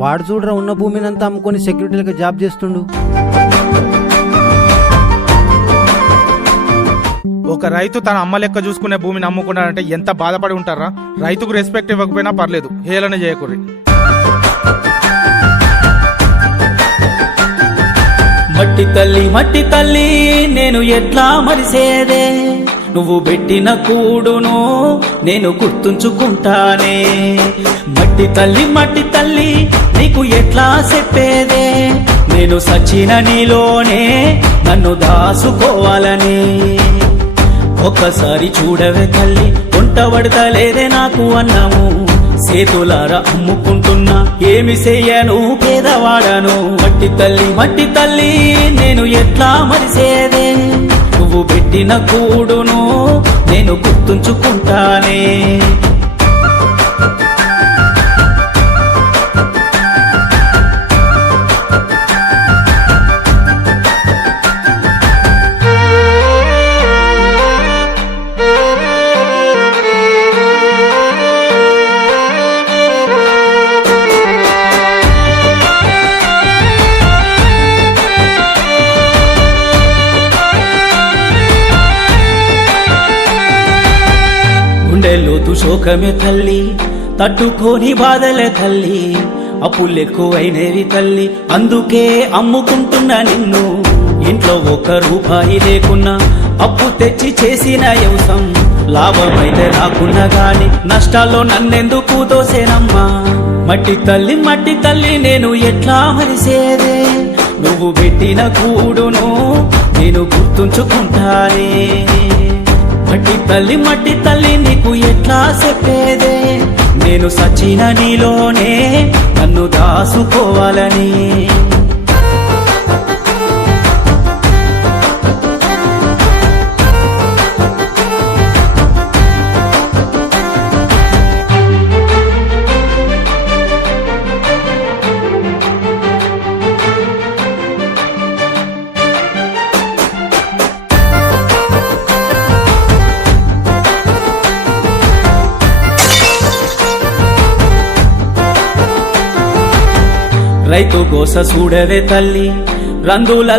వాడు చూడరా ఉన్న భూమినంతా అమ్ముకొని సెక్యూరిటీలకు జాబ్ చేస్తుండు. ఒక రైతు తన అమ్మ లెక్క చూసుకునే భూమిని అమ్ముకున్నాడంటే ఎంత బాధపడి ఉంటారా. రైతుకు రెస్పెక్ట్ ఇవ్వకపోయినా పర్లేదు, హేళన చేయకూరి. మట్టి తల్లి నేను ఎట్లా మరిసేదే, నువ్వు పెట్టిన కూడును నేను గుర్తుంచుకుంటానే. మట్టి తల్లి నీకు ఎట్లా చెప్పేదే, నేను సచిన నీలోనే నన్ను దాసుకోవాలని. ఒక్కసారి చూడవే తల్లి, వంట పడతలేదే నాకు అన్నాము. సేతులారా అమ్ముకుంటున్నా ఏమి చెయ్యను పేదవాడను. మట్టి తల్లి నేను ఎట్లా మరిసేదే, నువ్వు పెట్టిన కూడును నేను గుర్తుంచుకుంటానే. లోతు శోకమే తల్లి, తట్టుకోని బాధలే తల్లి. అప్పులెక్కువైనవి తల్లి, అందుకే అమ్ముకుంటున్నా నిన్ను. ఇంట్లో ఒక్క రూపాయి లేకున్నా అప్పు తెచ్చి చేసిన వ్యవసం. లాభమైతే రాకున్నా గాని నష్టాల్లో నన్నెందుకు దోసేనమ్మా. మట్టి తల్లి నేను ఎట్లా మరిసేదే, నువ్వు పెట్టిన కూడును నేను గుర్తుంచుకుంటానే. మట్టి తల్లి నీకు ఎట్లా చెప్పేదే, నేను సచిన నీలోనే నన్ను దాసుకోవాలని. రైతు గోస చూడవే తల్లి, రంగుల